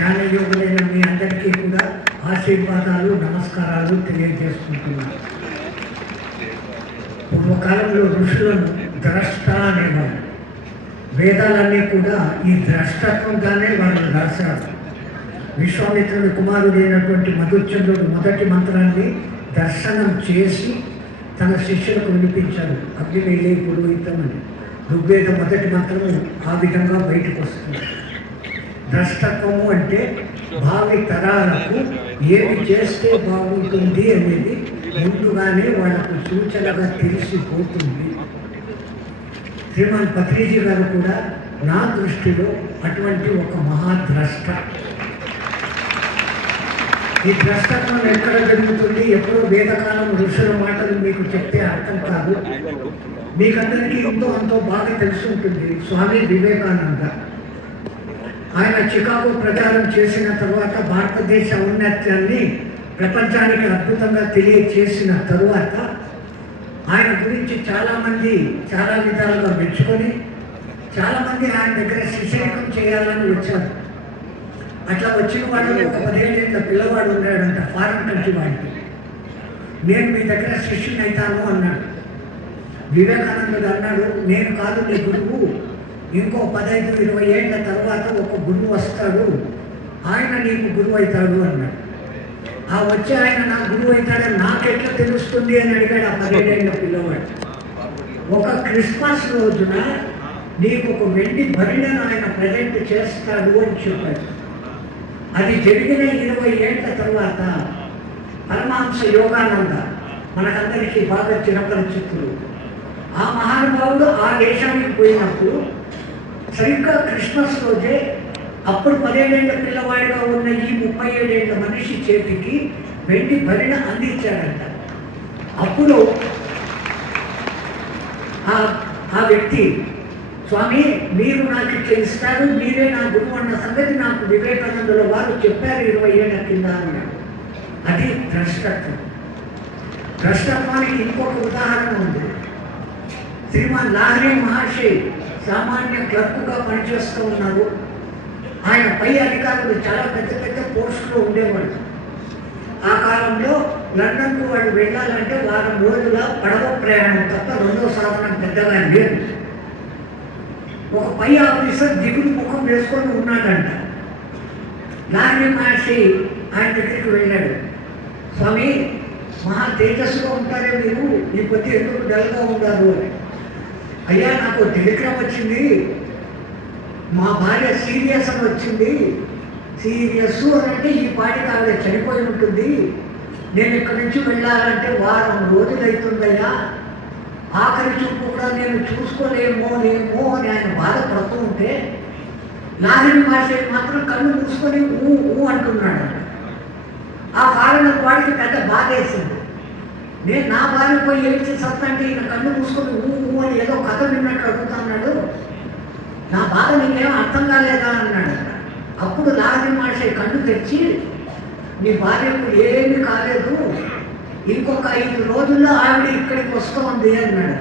ధ్యాన యోగులైన మీ అందరికీ కూడా ఆశీర్వాదాలు నమస్కారాలు తెలియజేసుకుంటున్నాను. పూర్వకాలంలో ఋషులను ద్రష్ట అనేవారు. వేదాలన్నీ కూడా ఈ ద్రష్టత్వంగానే వాళ్ళు రాశారు. విశ్వామిత్రుని కుమారుడైనటువంటి మధుచంద్రుడు మొదటి మంత్రాన్ని దర్శనం చేసి తన శిష్యులకు వినిపించాడు అగ్నివేలే పురోహితమని. ఋగ్వేద మొదటి మంత్రము ఆ విధంగా బయటకు వస్తుంది ద్రష్టత్వము అంటే భావి తరాలకు ఏమి చేస్తే బాగుంటుంది అనేది ముందుగానే వాళ్ళకు సూచనగా తెలిసిపోతుంది. శ్రీమాన్ పత్రిజీ గారు కూడా నా దృష్టిలో అటువంటి ఒక మహాద్రష్ట. ఈ ద్రష్టత్వం ఎక్కడ జరుగుతుంది? ఎప్పుడో వేదకాలం ఋషుల మాటలు మీకు చెప్తే అర్థం కాదు. మీకందరికీ ఎంతో అంతో బాగా తెలిసి ఉంటుంది. స్వామి వివేకానంద. ఆయన చికాగో ప్రచారం చేసిన తర్వాత భారతదేశ ఔన్నత్యాన్ని ప్రపంచానికి అద్భుతంగా తెలియచేసిన తరువాత ఆయన గురించి చాలామంది చాలా విధాలుగా మెచ్చుకొని చాలామంది ఆయన దగ్గర శిశేకం చేయాలని వచ్చారు. అట్లా వచ్చిన వాళ్ళు ఒక పదిహేడేళ్ళ పిల్లవాడు ఉన్నాడంట ఫారెన్ కంట్రీ వాడికి నేను మీ దగ్గర శిష్యుని అవుతాను అన్నాడు. వివేకానందుడు అన్నాడు నేను కాదు నీ గురువు ఇంకో పదహైదు ఇరవై ఏళ్ళ తర్వాత ఒక గురువు వస్తాడు. ఆయన నీకు గురువు అవుతాడు అన్నాడు. ఆ వచ్చే ఆయన నా గురువు అవుతాడని నాకెట్లా తెలుస్తుంది అని అడిగాడు ఆ పదిహేడేళ్ళ పిల్లవాడు. ఒక క్రిస్మస్ రోజున నీకు ఒక వెండి భరిణను ఆయన ప్రజెంట్ చేస్తాడు అని చెప్పాడు. అది జరిగిన ఇరవై ఏళ్ళ తర్వాత పరమాంశ యోగానంద మనకందరికీ బాగా చిరపరిచితులు ఆ మహానుభావుడు ఆ దేశానికి పోయినప్పుడు సరిగ్గా క్రిస్మస్ రోజే అప్పుడు పదిహేడేళ్ళ పిల్లవాడిగా ఉన్న ఈ ముప్పై ఏడేళ్ళ మనిషి చేతికి వెండి భరిణ అందించాడంట. అప్పుడు ఆ ఆ వ్యక్తి స్వామి మీరు నాకు ఇట్లా ఇస్తారు మీరే నా గురువు అన్న సంగతి నాకు వివేకానందుల వారు చెప్పారు ఇరవై ఏళ్ళ కింద అన్నాడు. అది భ్రష్టత్వం. భ్రష్టత్వానికి ఇంకొక ఉదాహరణ ఉంది. శ్రీమాన్ లాహరి మహర్షి సామాన్య క్లర్క్గా పనిచేస్తూ ఉన్నారు ఆయన పై అధికారులు చాలా పెద్ద పెద్ద పోస్టులో ఉండేవాళ్ళు. ఆ కాలంలో లండన్కు వాళ్ళు వెళ్ళాలంటే వారం రోజుల పడవ ప్రయాణం తప్ప రెండో సాధనం పెద్దగా లేదు. ఒక పై ఆఫీసర్ దిగులు ముఖం వేసుకొని ఉన్నాడంట. లారీ మహర్షి ఆయన దగ్గరికి వెళ్ళాడు. స్వామి మహా తేజస్సుగా ఉంటారే మీరు ఈ పొద్దు ఎందుకు డల్గా ఉన్నారు అని అయ్యా నాకు టెలిగ్రామ్ వచ్చింది. మా భార్య సీరియస్ అని వచ్చింది. సీరియస్ అని అంటే ఈ పాటికి ఆవిడ చనిపోయి ఉంటుంది. నేను ఇక్కడి నుంచి వెళ్ళాలంటే వారం రోజులు అవుతుందయ్యా. ఆఖరి చూపు కూడా నేను చూసుకోలేమో లేమో అని ఆయన బాధపడుతూ ఉంటే లాహిరి భాష మాత్రం కళ్ళు మూసుకొని ఊ ఊ అంటున్నాడు ఆ కారణం వాడికి పెద్ద బాధేసింది. నేను నా భార్య పోయి ఏడ్చి సత్తంటే ఈయన కన్ను మూసుకొని ఊ ఊ అని ఏదో కథ విన్నట్టు అడుగుతున్నాడు నా బాధ నీకేమో అర్థం కాలేదా అన్నాడు. అప్పుడు లాహిరి మాషే కన్ను తెచ్చి నీ భార్యకు ఏమీ కాలేదు. ఇంకొక ఐదు రోజుల్లో ఆవిడ ఇక్కడికి వస్తుంది అన్నాడు.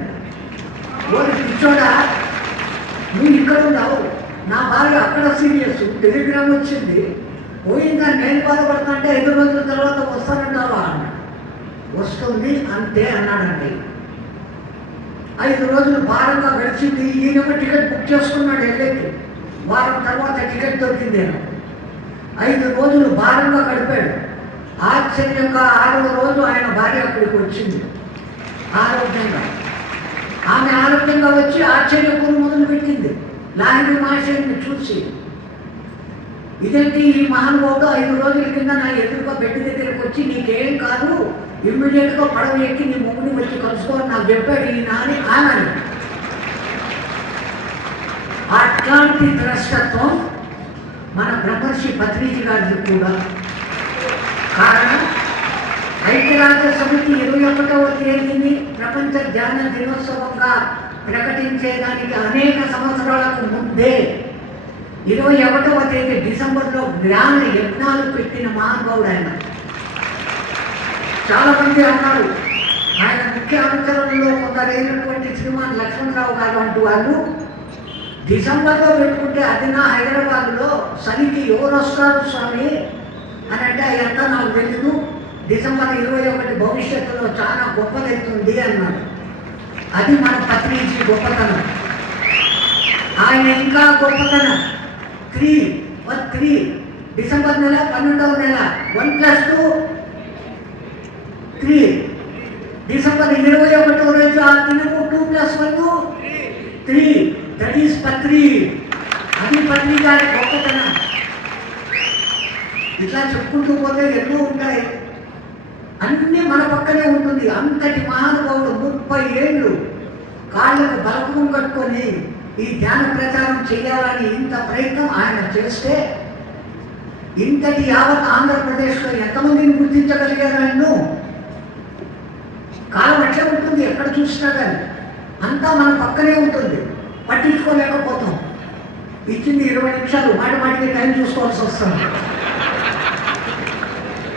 ఓరి పిచ్చోడా నువ్వు ఇక్కడ ఉన్నావు. నా భార్య అక్కడ సీరియస్. టెలిగ్రామ్ వచ్చింది. పోయిందా నేను బాధపడతా అంటే ఐదు రోజుల తర్వాత వస్తానంటావా? అన్నాడు. వస్తుంది అంతే అన్నాడండి. ఐదు రోజులు భారంగా గడిచింది ఈయన టికెట్ బుక్ చేసుకున్నాడు వెళ్ళేది వారం తర్వాత టికెట్ దొరికింది ఐదు రోజులు భారంగా గడిపాడు. ఆశ్చర్యంగా ఆరవ రోజు ఆయన భార్య అక్కడికి వచ్చింది. ఆరోగ్యంగా. ఆమె ఆరోగ్యంగా వచ్చి ఆశ్చర్యపూర్వ మొదలు పెట్టింది లాహిరి మహాశయుని చూసి ఇదేంటి ఈ మహానుభావుడు ఐదు రోజుల కింద నా ఎదురుగా బెడ్ దగ్గరకు వచ్చి నీకేం కాదు? ఇమ్మీడియట్గా పడవ ఎక్కి నీ ముగ్గుని వచ్చి కలుసుకోని నాకు చెప్పాడు ఈ నాని ఆమె అట్లాంటి ద్రష్టత్వం మన బ్రహ్మర్షి పత్రిజీ గారిది కూడా. కారణం ఐక్యరాజ్య సమితి ఇరవై ఒకటవ తేదీని ప్రపంచ ధ్యాన దినోత్సవంగా ప్రకటించేదానికి అనేక సంవత్సరాలకు ముందే ఇరవై ఒకటవ తేదీ డిసెంబర్లో జ్ఞాన యజ్ఞాలు పెట్టిన మహానుభావుడు ఆయన. చాలా మంది అన్నారు. ఆయన ముఖ్య అనుచరులలో కొందరైనటువంటి శ్రీమాన్ లక్ష్మణరావు గారు అంటూ వాళ్ళు డిసెంబర్లో పెట్టుకుంటే అది నా హైదరాబాద్లో శనికి ఎవరు వస్తారు స్వామి? అని అంటే అదంతా నాకు తెలియదు డిసెంబర్ ఇరవై ఒకటి భవిష్యత్తులో చాలా గొప్పదవుతుంది అన్నాడు. అది మన పత్రించి గొప్పతనం. ఆయన ఇంకా గొప్పతనం. Three one three. డిసెంబర్ నెల పన్నెండవ నెల one plus two three December ఇరవై ఒకటో రోజు ఆ Telugu two plus one three that is Patri. అది పత్రి గారి గొప్పతనం. ఇట్లా చెప్పుకుంటూ పోతే ఎన్నో ఉంటాయి. అన్నీ మన పక్కనే ఉంటుంది. అంతటి మహానుభావుడు ముప్పై ఏళ్ళు కాళ్ళకు బలపం కట్టుకొని ఈ ధ్యాన ప్రచారం చేయాలని ఇంత ప్రయత్నం ఆయన చేస్తే ఇంతటి యావత్ ఆంధ్రప్రదేశ్లో ఎంతమందిని గుర్తించగలిగారు ఆయన్ను కాలం అట్లే ఉంటుంది? ఎక్కడ చూసినా కానీ. అంతా మన పక్కనే ఉంటుంది. పట్టించుకోలేకపోతాం. ఇచ్చింది ఇరవై నిమిషాలు. మాట మాటికి టైం చూసుకోవాల్సి వస్తుంది.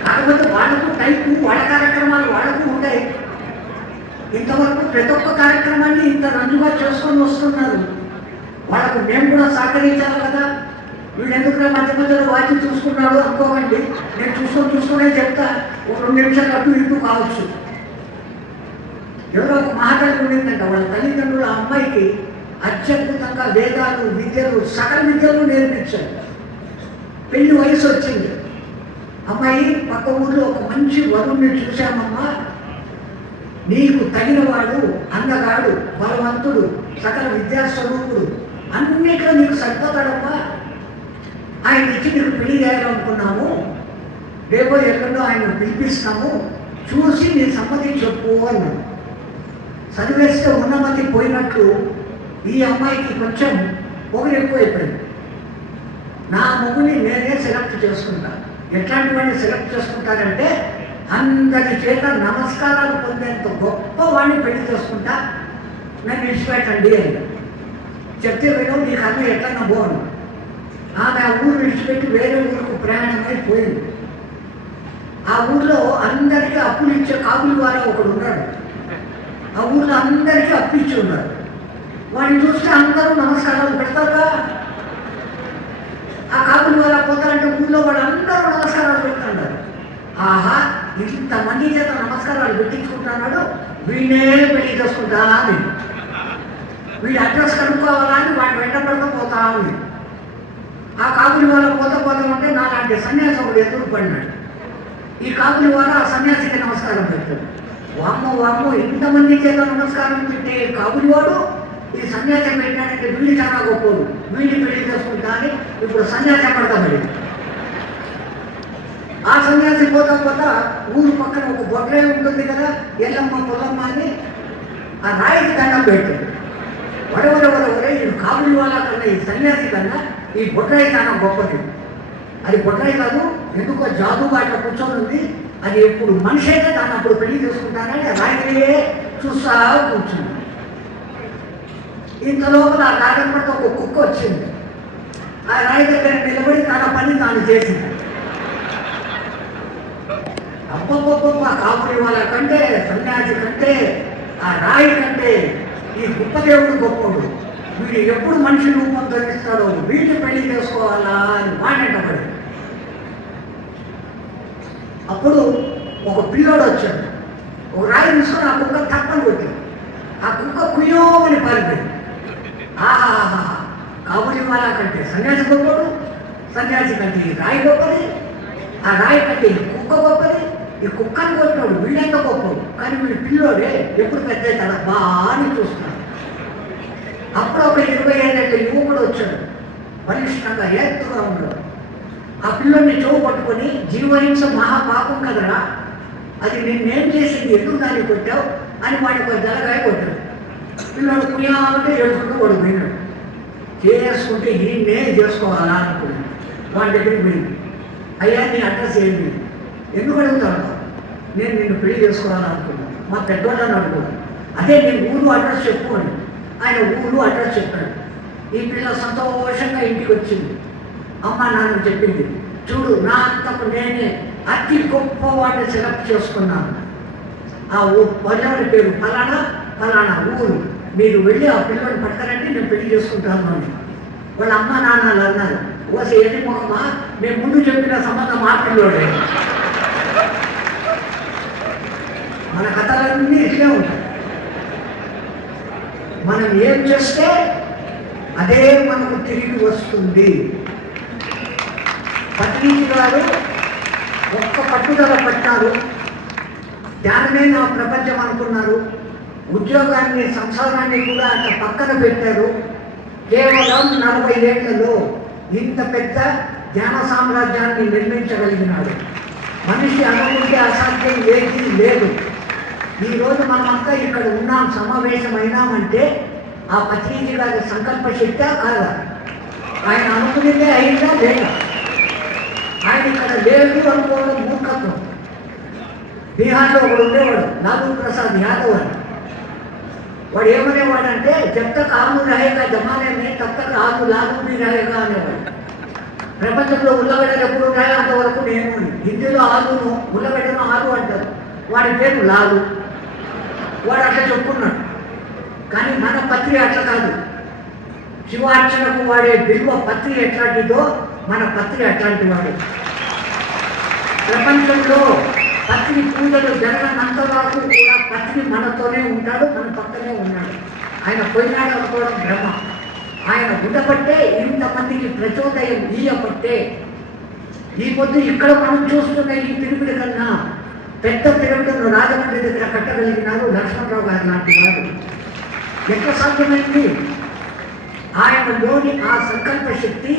కాకపోతే వాళ్ళకు టైపు వాళ్ళ కార్యక్రమాలు వాళ్ళకు ఉంటాయి. ఇంతవరకు ప్రతి ఒక్క కార్యక్రమాన్ని ఇంత రంజుగా చేసుకొని వస్తున్నారు. వాళ్ళకు మేము కూడా సహకరించాలి కదా. వీళ్ళు ఎందుకు మధ్య మధ్యలో వాచి చూసుకున్నాడు అనుకోకండి. నేను చూసుకొని చూసుకునే చెప్తా. ఒక రెండు నిమిషాలు అటు ఇటు కావచ్చు. ఎవరో ఒక మహాతల్లి ఉండిందంట వాళ్ళ తల్లిదండ్రుల అమ్మాయికి అత్యద్భుతంగా వేదాలు విద్యలు సకల విద్యలు నేర్పించారు. పెళ్ళి వయసు వచ్చింది. అమ్మాయి పక్క ఊర్లో ఒక మంచి వరుణ్ణి చూశామమ్మా. నీకు తగినవాడు అందగాడు బలవంతుడు సకల విద్యాస్వరూపుడు అన్నిట్లో నీకు సరిపోతాడమ్మా. ఆయన ఇచ్చి నీకు పెళ్ళి చేయాలనుకున్నాము. రేపో ఎక్కడో ఆయన పిలిపిస్తాము. చూసి నీ సమ్మతి చెప్పు అన్నాడు. చదివేస్తే ఉన్నమతి పోయినట్లు ఈ అమ్మాయికి కొంచెం పొగరు ఎక్కువైపోయింది. నా మొగుని నేనే సెలెక్ట్ చేసుకుంటా. ఎట్లాంటి వాడిని సెలెక్ట్ చేసుకుంటానంటే అందరి చేత నమస్కారాలు పొందేంత గొప్ప వాడిని పెళ్ళి చేసుకుంటా. నన్ను విడిచిపెట్టండి అని. చెప్తే వినో నీకు అన్న ఎట్లన్నా పోను. ఆమె ఆ ఊరు విడిచిపెట్టి వేరే ఊరికి ప్రయాణమై పోయింది. ఆ ఊర్లో అందరికీ అప్పులు ఇచ్చే కాపులు వారా ఒకడు ఉన్నాడు. ఆ ఊళ్ళో అందరికీ అప్పించి ఉన్నారు. వాడిని చూస్తే అందరూ నమస్కారాలు పెడతారా ఆ కాపులు వాళ్ళ పోతారంటే ఊళ్ళో వాళ్ళందరూ నమస్కారాలు పెడుతున్నారు ఆహా ఇంతమంది చేత నమస్కారాలు పెట్టించుకుంటున్నాడు? వీళ్ళే పెళ్ళి చేసుకుంటా అని. వీడి అడ్రస్ కనుక్కోవాలా అని వాడు వెంట పోతా అని ఆ కాపులి వాళ్ళ పోత పోతా ఉంటే నాలాంటి సన్యాసం ఎదురు పడినాడు ఈ కాపులి వాళ్ళ ఆ సన్యాసికి నమస్కారం పెడతాడు వామ్మ వామ్మో ఎంతమంది చేత నమస్కారం పెట్టే కాపులి వాడు? ఈ సన్యాసం పెట్టాడంటే వీళ్ళు చాలా గొప్పలు వీళ్ళు పెళ్ళి చేసుకుంటా అని ఇప్పుడు సన్యాసం పడతామని ఆ సన్యాసి పోతా పోతా ఊరు పక్కన ఒక బొడ్రే ఉంటుంది కదా ఎల్లమ్మ పొల్లమ్మ అని ఆ రాయికి దండం పెట్టాడు వడవర వరవరే ఈ కాబులి వాళ్ళ కన్నా ఈ సన్యాసి కన్నా ఈ బొడ్రాయి చాలా గొప్పది. అది బొడ్రాయి కాదు ఎందుకో జాదుగా అట్లా కూర్చొని ఉంది. అది ఎప్పుడు మనిషి అయితే దాన్ని అప్పుడు పెళ్ళి చేసుకుంటానని రాత్రియే చూస్తా కూర్చుంది ఇంత లోపల ఆ గార్డెన్ పడితే ఒక కుక్క వచ్చింది. ఆ రాయి దగ్గర నిలబడి తన పని తాను చేసింది. అబ్బబ్బబ్బ కాపురి వాళ్ళ కంటే సన్యాసి కంటే ఆ రాయి కంటే ఈ కుప్పదేవుడు గొప్పడు వీడు ఎప్పుడు మనిషి రూపం ధరిస్తాడో వీటిని పెళ్ళి చేసుకోవాలా అని వాడేటప్పుడు అప్పుడు ఒక పిల్లోడు వచ్చాడు. ఒక రాయి తీసుకొని ఆ కుక్క తప్పని కొట్టింది. ఆ కుక్క కుయ్యోమని పారిపోయింది. ఆహా కాబట్టి మాలా కంటే సన్యాసి గొప్పడు సన్యాసి కంటే ఈ రాయి గొప్పది ఆ రాయి కంటే ఈ కుక్క గొప్పది ఈ కుక్కని కొట్టినాడు వీళ్ళంత గొప్పడు? కానీ వీడు పిల్లోడే ఎప్పుడు పెద్ద అవుతాడా బాగా చూస్తున్నాడు. అప్పుడు ఒక ఇరవై ఏళ్ళ యువకుడు వచ్చాడు. బలిష్టంగా ఎత్తుగా ఉన్నాడు. ఆ పిల్లోడిని చెవు పట్టుకొని జీవహింస మహాపాపం కదరా? అది నిన్నేం చేసింది? ఎందుకు దాన్ని కొట్టావు? అని వాడికి ఒక జలగాయ కొట్టాడు. పిల్లలు కుయాలంటే ఏడుకుంటూ వాడు పోయినాడు. చేసుకుంటే ఈయన్నే చేసుకోవాలా అనుకున్నాడు. వాడి దగ్గరికి పోయింది. అయ్యా నీ అడ్రస్ ఏంటి ఎందుకు అడుగుతాను నేను నిన్ను పెళ్ళి చేసుకోవాలనుకున్నాను మా పెద్దోళ్ళని అడుగుతాను అదే నేను ఊరు అడ్రస్ చెప్పుకోండి ఆయన ఊరు అడ్రస్ చెప్పాడు. ఈ పిల్ల సంతోషంగా ఇంటికి వచ్చింది. అమ్మ నాన్న చెప్పింది. చూడు నా అంతకు నేనే అతి గొప్పవాడిని సెలెక్ట్ చేసుకున్నాను. ఆ ఊ పర్యావరణ పేరు ఫలానా ఫలానా ఊరు. మీరు వెళ్ళి ఆ పిల్లల్ని పట్టుకరండి నేను పెళ్ళి చేసుకుంటాను అని. వాళ్ళ అమ్మ నాన్నలు అన్నారు. ఓసి ఎన్ని మొహమ్మా మేము ముందు చెప్పిన సంబంధం మాట్లాడోడే మన కథలన్నీ ఇట్లే ఉంటాయి. మనం ఏం చేస్తే అదే మనకు తిరిగి వస్తుంది. పత్రిక గారు ఒక్క పట్టుదల పట్టారు. దానినే నా ప్రపంచం అనుకున్నారు. ఉద్యోగాన్ని సంసారాన్ని కూడా అంత పక్కన పెట్టారు. కేవలం నలభై ఏళ్ళలో ఇంత పెద్ద ధ్యాన సామ్రాజ్యాన్ని నిర్మించగలిగినాడు. మనిషి అనుకుంటే అసాధ్యం ఏది లేదు. ఈరోజు మనమంతా ఇక్కడ ఉన్నాం సమావేశమైనామంటే ఆ పత్రిక గారి సంకల్ప శక్తి కాదా ఆయన అనుకునేదే అయిందా లేదా? ఆయన ఇక్కడ లేదు అనుకోవడం మూర్ఖత్వం బీహార్లో ఒకడు ఉండేవాడు లాలూ ప్రసాద్ యాదవ్ అని వాడు ఏమనేవాడంటే జబ్ తక్ ఆలు రహేగా జమానే మే తబ్ తక్ ఆలు లాలు బి రహేగా అనేవాడు ప్రపంచంలో ఉల్లగడ్డలు ఎప్పుడు ఉన్నాయో అంతవరకు నేను హిందీలో ఆలును ఉల్లగడ్డను ఆలు అంటారు. వాడి పేరు లాలు వాడు అట్లా చెప్పుకున్నాడు కానీ మన పత్రి అట్లా కాదు. శివార్చనకు వాడే బిల్వ పత్రి ఎట్లాంటిదో మన పత్రిక అట్లాంటి వాడు. ప్రపంచంలో పత్రి పూజలు జరగనంత వరకు కూడా పత్రి మనతోనే ఉంటాడు మన పక్కనే ఉన్నాడు. ఆయన పోయినాడు అనుకోవడం భ్రమ ఆయన ఉండబట్టే ఇంతమందికి ప్రచోదయం ఇయ్యబట్టే ఈ పొద్దు ఇక్కడ మనం చూస్తున్న ఈ తిరుగుడు కన్నా పెద్ద పిరుగుడును రాజమండ్రి దగ్గర కట్టగలిగినారు లక్ష్మణరావు గారు లాంటి వాడు ఎట్లా సాధ్యమైంది? ఆయనలోని ఆ సంకల్ప శక్తి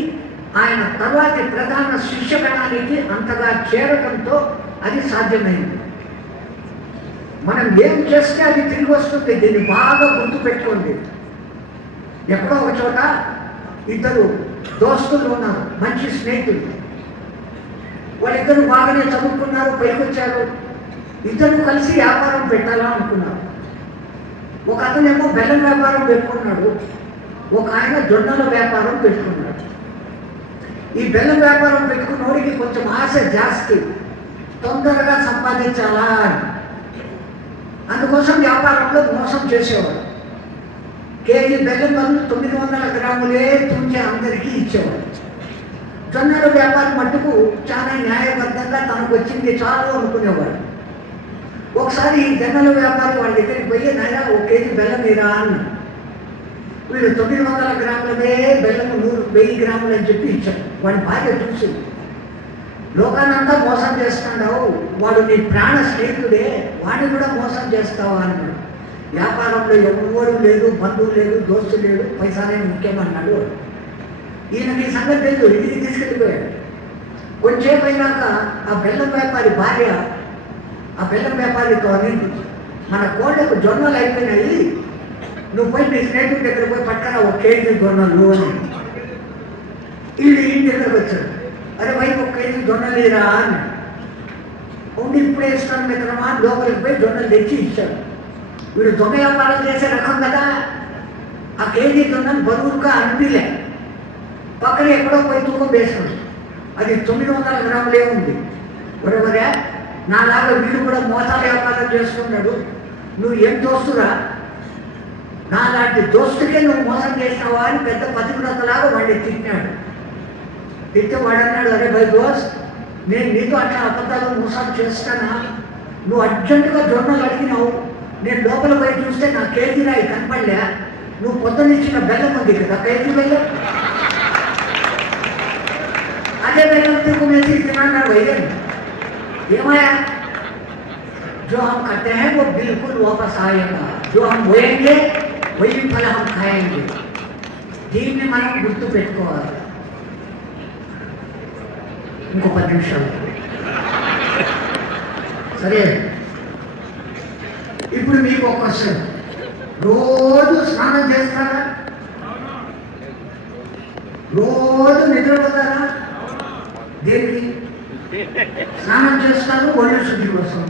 ఆయన తర్వాతి ప్రధాన శిష్యగణానికి అంతగా చేరడంతో అది సాధ్యమైంది. మనం ఏం చేస్తే అది తిరిగి వస్తుంది? దీన్ని బాగా గుర్తుపెట్టుకోండి ఎక్కడో ఒక చోట ఇద్దరు దోస్తులు ఉన్నారు మంచి స్నేహితులు. వాళ్ళిద్దరు బాగానే చదువుకున్నారు పైకొచ్చారు. ఇద్దరు కలిసి వ్యాపారం పెట్టాలా అనుకున్నారు. ఒక అతనేమో బెల్లం వ్యాపారం పెట్టుకున్నాడు ఒక ఆయన జొన్నల వ్యాపారం పెట్టుకున్నాడు. ఈ బెల్లం వ్యాపారం పెట్టుకున్నోడికి కొంచెం ఆశ జాస్తి. తొందరగా సంపాదించాలా అని. అందుకోసం వ్యాపారంలో మోసం చేసేవాడు. కేజీ బెల్లం బదులు తొమ్మిది వందల గ్రాములే తుంచి అందరికీ ఇచ్చేవాడు. జొన్నల వ్యాపారం మట్టుకు చాలా న్యాయబద్ధంగా తనకు వచ్చింది చాలు అనుకునేవాడు. ఒకసారి ఈ జొన్నల వ్యాపారి వాళ్ళ దగ్గరికి పోయి నాయన ఒక కేజీ బెల్లం మీరా అన్నాడు. వీడు తొమ్మిది వందల గ్రాములదే బెల్లము నూరు వెయ్యి గ్రాములు అని చెప్పి ఇచ్చాడు. వాడి భార్య చూసి లోకానంతా మోసం చేస్తున్నావు. వాడు నీ ప్రాణ స్నేహితుడే. వాడిని కూడా మోసం చేస్తావా? అన్నాడు. వ్యాపారంలో ఎవరు లేదు బంధువు లేదు దోస్తు లేడు పైసానే ముఖ్యమన్నాడు. ఈయనకి ఈ సంగతి తెలుసు. ఇంటికి తీసుకెళ్ళిపోయాడు. కొంచెంసేపు అయినాక ఆ బెల్లం వ్యాపారి భార్య ఆ బెల్లం వ్యాపారితో అనింది. మన కోళ్ళకు జొన్నలు అయిపోయినాయి. నువ్వు పోయి నీ స్నేహితుడి దగ్గర పోయి పక్కన ఒక కేజీ దొన్నలు అని వీళ్ళు ఇంటి దగ్గరకు వచ్చారు అరే వైపు ఒక కేజీ దొన్నలేరా అని. ఉండి ఇప్పుడే ఇస్తాను మిత్రమా అని లోపలికి పోయి దొన్నలు తెచ్చి ఇచ్చాడు. వీడు దొంగ వ్యాపారం చేసే రకం కదా. ఆ కేజీ జొన్నలు బరువుగా అనిపిలే పక్కన ఎక్కడో పోయి తూకం వేసుకున్నాడు. అది తొమ్మిది వందల గ్రాములే ఉంది. ఒరవరే నాలాగా వీడు కూడా మోసాల వ్యాపారం చేస్తున్నాడు నువ్వు ఏం దోస్తురా? నాలాంటి దోస్తుకే నువ్వు మోసం చేసినావా అని పెద్ద పతివ్రతలాగా వాడిని తిట్టినాడు తిట్టి వాడన్నాడు అరే బై దోస్ నేను నీతో అట్లా అబద్ధాలు మోసాలు చేస్తానా నువ్వు అర్జెంటుగా జొన్నలు అడిగినావు నేను లోపల పోయి చూస్తే నా కేజీ రాయి కనపడలే నువ్వు పొద్దునిచ్చిన బెల్లం ఉంది కదా కేజీ బెల్లం అదే బెల్లం తిరుగుమేసి తిన్నాడు వయ్యండి ఏమయ్యా जो हम करते हैं वो बिल्कुल वापस आएगा जो हम बोएंगे వెయ్యి పదహం ఖాయండి దీన్ని మనం గుర్తు పెట్టుకోవాలి. ఇంకో పది నిమిషాలు. సరే? ఇప్పుడు మీకు ఒక క్వశ్చన్. రోజు స్నానం చేస్తారా? రోజు నిద్రపోతారా దేనికి? స్నానం చేస్తాను ఒళ్ళు శుద్ధి కోసం.